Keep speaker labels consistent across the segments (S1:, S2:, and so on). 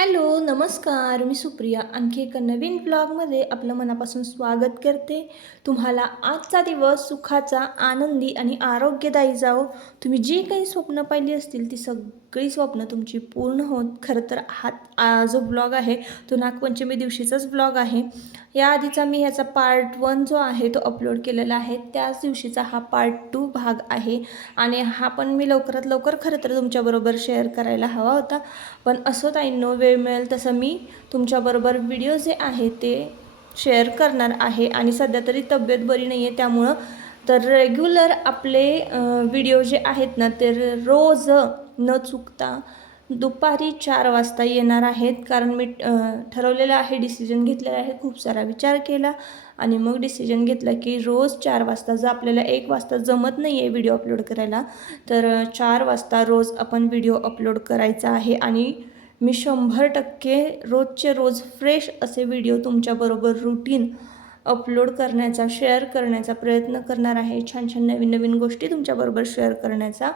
S1: Hello नमस्कार. मी सुप्रिया. आणखी एका नवीन ब्लॉगमध्ये आपलं मनापासून स्वागत करते. तुम्हाला आजचा दिवस सुखाचा आनंदी आणि आरोग्यदायी जावो. तुम्ही जी काही स्वप्न पाहिली असतील ती सग सगळी स्वप्न तुमची पूर्ण होत खरं तर हा जो ब्लॉग आहे तो नागपंचमी दिवशीचाच ब्लॉग आहे. याआधीचा मी ह्याचा पार्ट वन जो आहे तो अपलोड केलेला आहे. त्याच दिवशीचा हा पार्ट टू भाग आहे. आणि हा पण मी लवकरात लवकर खरं तर तुमच्याबरोबर शेअर करायला हवा होता. पण असं ताईंनो वेळ मिळेल तसं मी तुमच्याबरोबर व्हिडिओ जे आहे ते शेअर करणार आहे. आणि सध्या तरी तब्येत बरी नाही आहे त्यामुळं तर रेग्युलर आपले व्हिडिओ जे आहेत ना ते रोज न चुकता दुपारी चार वाजता येणार आहेत. कारण मी ठरवलेलं आहे डिसिजन घेतलेला आहे. खूप सारा विचार केला आणि मग डिसिजन घेतला की रोज चार वाजता जर आपल्याला एक वाजता जमत नाही आहे व्हिडिओ अपलोड करायला तर चार वाजता रोज आपण व्हिडिओ अपलोड करायचा आहे. आणि मी शंभर टक्के रोजचे रोज फ्रेश असे व्हिडिओ तुमच्याबरोबर रुटीन अपलोड करण्याचा शेअर करण्याचा प्रयत्न करणार आहे. छान छान नवीन नवीन गोष्टी तुमच्याबरोबर शेअर करण्याचा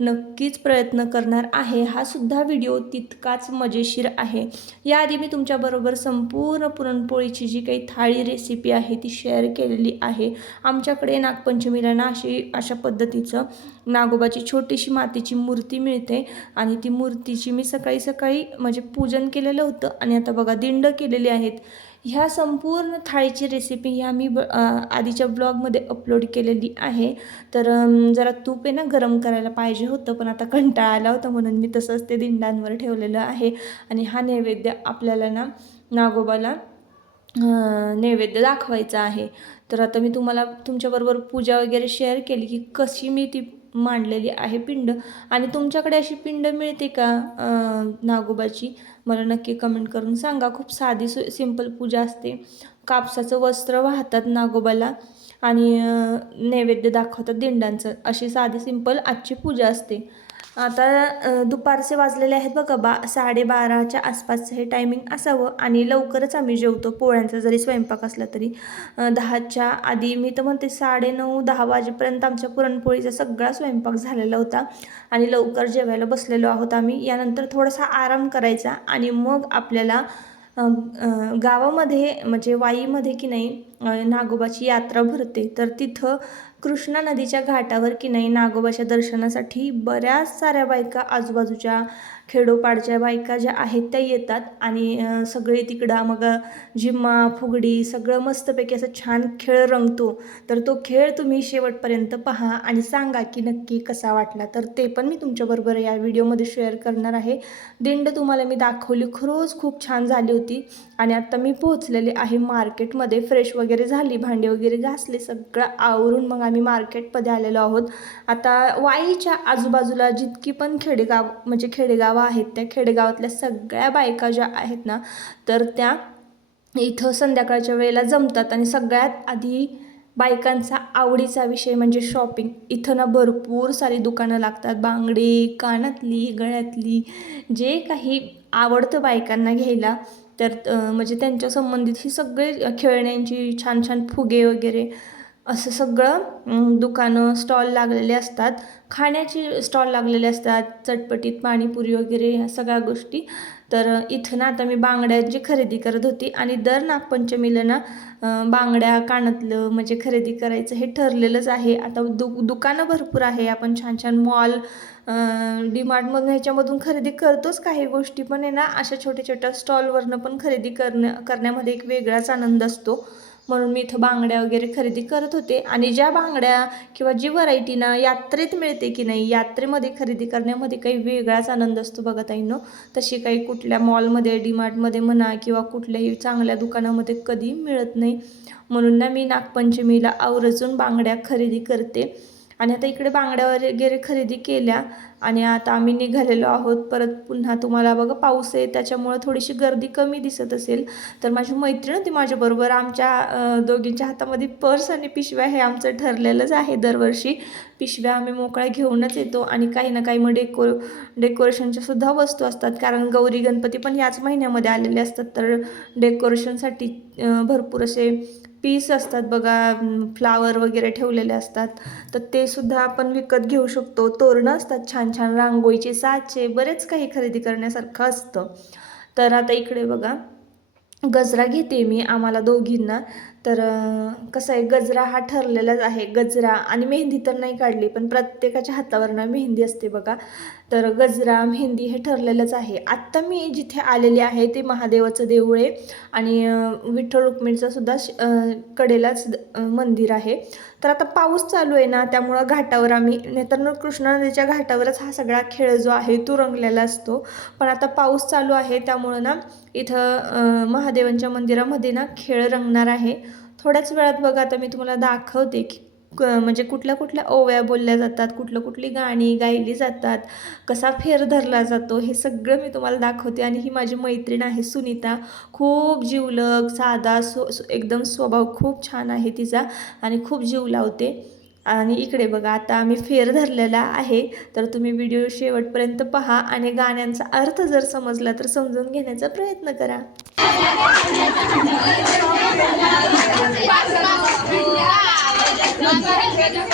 S1: नक्कीच प्रयत्न करणार आहे. हा सुद्धा व्हिडिओ तितकाच मजेशीर आहे. याआधी मी तुमच्याबरोबर संपूर्ण पुरणपोळीची जी काही थाळी रेसिपी आहे ती शेअर केलेली आहे. आमच्याकडे नागपंचमीला ना अशी अशा पद्धतीचं नागोबाची छोटीशी मातीची मूर्ती मिळते आणि ती मूर्तीची मी सकाळी सकाळी म्हणजे पूजन केलेलं होतं आणि आता बघा दिंड केलेली आहेत. ह्या संपूर्ण थाळीची रेसिपी ह्या मी ब आधीच्या ब्लॉगमध्ये अपलोड केलेली आहे. तर जरा तूप आहे ना गरम करायला पाहिजे होतं पण आता कंटाळा आला होता म्हणून मी तसंच ते दिंडांवर ठेवलेलं आहे. आणि हा नैवेद्य आपल्याला ना नागोबाला नैवेद्य दाखवायचा आहे. तर आता मी तुम्हाला तुमच्याबरोबर पूजा वगैरे शेअर केली की कशी मी ती मांडलेली आहे पिंड. आणि तुमच्याकडे अशी पिंड मिळते का नागोबाची? मला नक्की कमेंट करून सांगा. खूप साधी सु सिंपल पूजा असते. कापसाचं वस्त्र वाहतात नागोबाला आणि नैवेद्य दाखवतात दिंडांचं अशी साधी सिंपल आजची पूजा असते. आता दुपारचे वाजलेले आहेत बघा बा साडेबाराच्या आसपासचं हे टायमिंग असावं आणि लवकरच आम्ही जेवतो. पोळ्यांचा जरी स्वयंपाक असला तरी दहाच्या आधी मी तर म्हणते साडेनऊ दहा वाजेपर्यंत आमच्या पुरणपोळीचा सगळा स्वयंपाक झालेला होता आणि लवकर जेवायला बसलेलो आहोत आम्ही. यानंतर थोडासा आराम करायचा आणि मग आपल्याला गावामध्ये म्हणजे वाईमध्ये की नाही नागोबाची यात्रा भरते. तर तिथं कृष्णा नदीच्या घाटावर की नाही नागोबाच्या दर्शनासाठी बऱ्याच साऱ्या बायका आजूबाजूच्या खेडोपाडच्या बायका ज्या आहेत त्या येतात आणि सगळे तिकडं मग जिम्मा फुगडी सगळं मस्तपैकी असं छान खेळ रंगतो. तर तो खेळ तुम्ही शेवटपर्यंत पहा आणि सांगा की नक्की कसा वाटला. तर ते पण मी तुमच्याबरोबर या व्हिडिओमध्ये शेअर करणार आहे. दिंड तुम्हाला मी दाखवली खरंच खूप छान झाली होती. आणि आता मी पोहोचलेले आहे मार्केटमध्ये. फ्रेश वगैरे झाली भांडे वगैरे घासले सगळं आवरून मग आम्ही मार्केटमध्ये आलेलो आहोत. आता वाईच्या आजूबाजूला जितकी पण खेडेगाव म्हणजे खेडेगाव आहेत त्या खेडेगावातल्या सगळ्या बायका ज्या आहेत ना तर त्या इथं संध्याकाळच्या वेळेला जमतात आणि सगळ्यात आधी बायकांचा आवडीचा विषय म्हणजे शॉपिंग इथं ना भरपूर सारी दुकानं लागतात बांगडी कानातली गळ्यातली जे काही आवडतं बायकांना घ्यायला तर म्हणजे त्यांच्या संबंधित ही सगळे खेळण्यांची छान छान फुगे वगैरे असं सगळं दुकानं स्टॉल लागलेले असतात. खाण्याची स्टॉल लागलेले असतात. चटपटीत पाणीपुरी वगैरे ह्या सगळ्या गोष्टी. तर इथं ना आता मी बांगड्यांची खरेदी करत होती. आणि दर नागपंचमीला ना बांगड्या कानातलं म्हणजे खरेदी करायचं हे ठरलेलंच आहे. आता दु दुकानं भरपूर आहे. आपण छान छान मॉल डीमार्टमधून ह्याच्यामधून खरेदी करतोच काही गोष्टी. पण आहे ना अशा छोट्या छोट्या स्टॉलवरनं पण खरेदी करण्या करण्यामध्ये एक वेगळाच आनंद असतो. म्हणून मी इथं बांगड्या वगैरे खरेदी करत होते. आणि ज्या बांगड्या किंवा जी व्हरायटी ना यात्रेत मिळते की नाही यात्रेमध्ये खरेदी करण्यामध्ये काही वेगळाच आनंद असतो बघा ताईंनो. तशी काही कुठल्या मॉलमध्ये डीमार्टमध्ये म्हणा किंवा कुठल्याही चांगल्या दुकानामध्ये कधी मिळत नाही. म्हणून ना मी नागपंचमीला आवर्जून बांगड्या खरेदी करते. आणि आता इकडे बांगड्या वगैरे खरेदी केल्या आणि आता आम्ही निघालेलो आहोत. परत पुन्हा तुम्हाला बघा पाऊस आहे त्याच्यामुळं थोडीशी गर्दी कमी दिसत असेल. तर माझी मैत्रीण होती माझ्याबरोबर. आमच्या दोघींच्या हातामध्ये पर्स आणि पिशव्या हे आमचं ठरलेलंच आहे दरवर्षी. पिशव्या आम्ही मोकळ्या घेऊनच येतो आणि काही ना काही मग डेको डेकोरेशनच्या सुद्धा वस्तू असतात. कारण गौरी गणपती पण याच महिन्यामध्ये आलेले असतात. तर डेकोरेशनसाठी भरपूर असे पीस असतात बघा फ्लावर वगैरे ठेवलेले असतात. तर ते सुद्धा आपण विकत घेऊ शकतो. तोरणं असतात छान छान रांगोळीचे साचे बरेच काही खरेदी करण्यासारखं असतं. तर आता इकडे बघा गजरा घेते मी आम्हाला दोघींना. तर कसं आहे गजरा हा ठरलेलाच आहे. गजरा आणि मेहंदी तर नाही काढली पण प्रत्येकाच्या हातावर ना मेहंदी असते बघा. तर गजरा मेहंदी हे ठरलेलंच आहे. आत्ता मी जिथे आलेले आहे ते महादेवाचं देऊळ आहे आणि विठ्ठल रुक्मिणीचं सुद्धा श- कडेलाच मंदिर आहे. तर आता पाऊस चालू आहे ना त्यामुळं घाटावर आम्ही नाहीतर कृष्णा नदीच्या घाटावरच हा सगळा खेळ जो आहे तो रंगलेला असतो. पण आता पाऊस चालू आहे त्यामुळं ना इथं महादेवांच्या मंदिरामध्ये ना खेळ रंगणार आहे. थोड्याच वेळात बघा आता मी तुम्हाला दाखवते की क- म्हणजे कुठल्या कुठल्या ओव्या बोलल्या जातात कुठलं कुठली गाणी गायली जातात कसा फेर धरला जातो हे सगळं मी तुम्हाला दाखवते आणि ही माझी मैत्रीण आहे सुनीता. खूप जीवलग साधा सो एकदम स्वभाव खूप छान आहे तिचा आणि खूप जीव लावते. आणि इकडे बघा आता आम्ही फेर धरलेला आहे तर तुम्ही व्हिडिओ शेवटपर्यंत पहा आणि गाण्यांचा अर्थ जर समजला तर समजून घेण्याचा प्रयत्न करा.
S2: साखरानं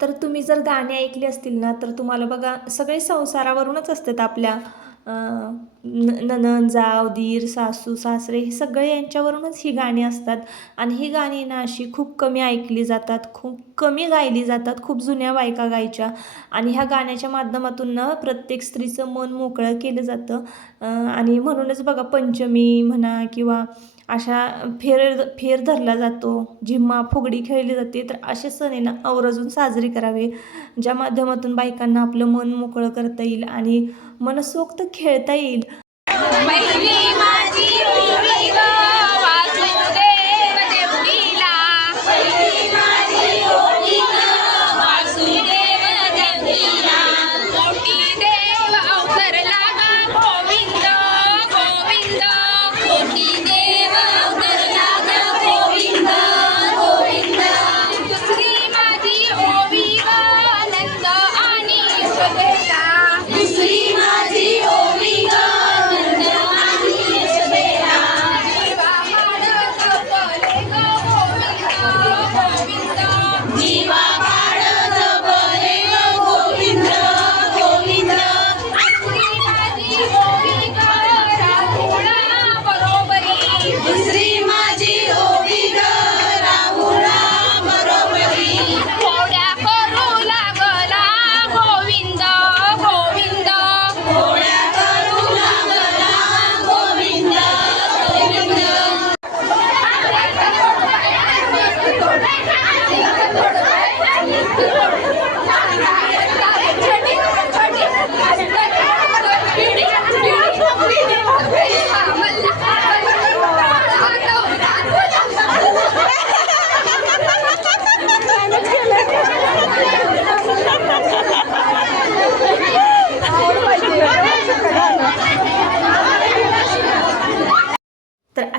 S1: तर तुम्ही जर गाणी ऐकली असतील ना तर तुम्हाला बघा सगळे संसारावरूनच असतात आपल्या. न नणंद जाव दीर सासू सासरे हे सगळे यांच्यावरूनच ही गाणी असतात. आणि ही गाणी ना अशी खूप कमी ऐकली जातात खूप कमी गायली जातात खूप जुन्या बायका गायच्या. आणि ह्या गाण्याच्या माध्यमातून ना प्रत्येक स्त्रीचं मन मोकळं केलं जातं. आणि म्हणूनच बघा पंचमी म्हणा किंवा अशा फेर फेर धरला जातो झिम्मा फुगडी खेळली जाते तर असे सण आहे ना आवर्जून साजरे करावे ज्या माध्यमातून बायकांना आपलं मन मोकळं करता येईल आणि मनसोक्त खेळता येईल.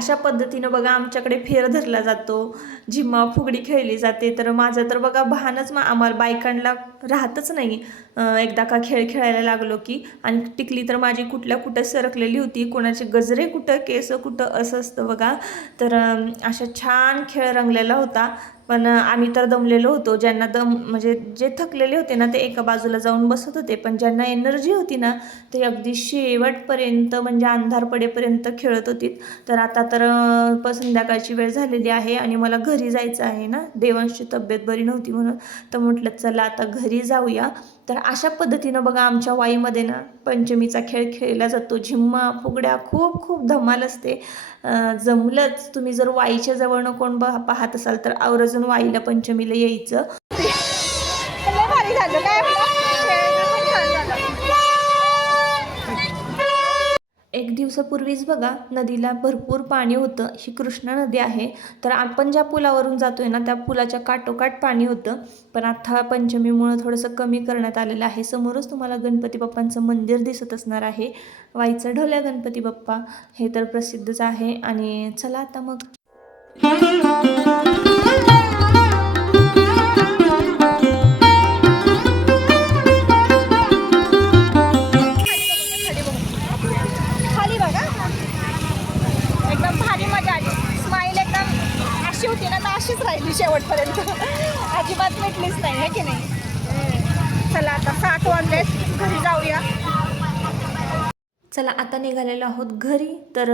S1: अशा पद्धतीनं बघा आमच्याकडे फेर धरला जातो. झिम्मा फुगडी खेळली जाते. तर माझं तर बघा भानच मा आम्हाला बायकांना राहतच नाही. एकदा का खेळ खेळायला लागलो की आणि टिकली तर माझी कुठल्या कुठं सरकलेली होती कोणाचे गजरे कुठं केस कुठं असं असतं बघा. तर अशा छान खेळ रंगलेला होता. पण आम्ही तर दमलेलो होतो. ज्यांना दम म्हणजे जे थकलेले होते ना ते एका बाजूला जाऊन बसत होते. पण ज्यांना एनर्जी होती ना ते अगदी शेवटपर्यंत म्हणजे अंधार पडेपर्यंत खेळत होती तर आता तर प संध्याकाळची वेळ झालेली आहे आणि मला घरी जायचं आहे ना. देवांशी तब्येत बरी नव्हती म्हणून. तर म्हटलं चला आता घरी जाऊया. तर अशा पद्धतीनं बघा आमच्या वाईमध्ये ना पंचमीचा खेळ खेळला जातो. झिम्मा फुगड्या खूप खूप धमाल असते. जमलंच. तुम्ही जर वाईच्या जवळनं कोण ब पाहत असाल तर आवर्जून वाईला पंचमीला यायचं
S2: लय भारी झालं काय खेळ पण छान झाला
S1: एक दिवसापूर्वीच बघा नदीला भरपूर पाणी होतं. ही कृष्णा नदी आहे. तर आपण ज्या पुलावरून जातोय ना त्या पुलाच्या काटोकाट पाणी होतं. पण आता पंचमीमुळं थोडंसं कमी करण्यात आलेलं आहे. समोरच तुम्हाला गणपती बाप्पांचं मंदिर दिसत असणार आहे. वाईचं ढोल्या गणपती बाप्पा. हे तर प्रसिद्धच आहे. आणि चला आता मग.
S2: चला आता
S1: निघालेलो आहोत घरी. तर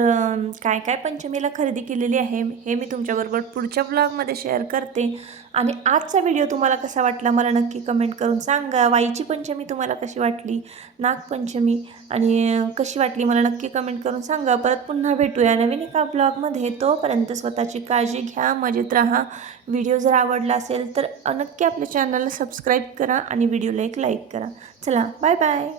S1: काय काय पंचमीला खरेदी केलेली आहे हे मी तुमच्याबरोबर पुढच्या ब्लॉगमध्ये शेअर करते. आणि आजचा व्हिडिओ तुम्हाला कसा वाटला मला नक्की कमेंट करून सांगा. वाईची पंचमी तुम्हाला कशी वाटली नागपंचमी आणि कशी वाटली मला नक्की कमेंट करून सांगा. परत पुन्हा भेटूया नवीन एका ब्लॉगमध्ये तोपर्यंत स्वतःची काळजी घ्या मजेत राहा. व्हिडिओ जर आवडला असेल तर नक्की आपल्या चॅनलला सबस्क्राईब करा आणि व्हिडिओला एक लाईक करा. चला बाय बाय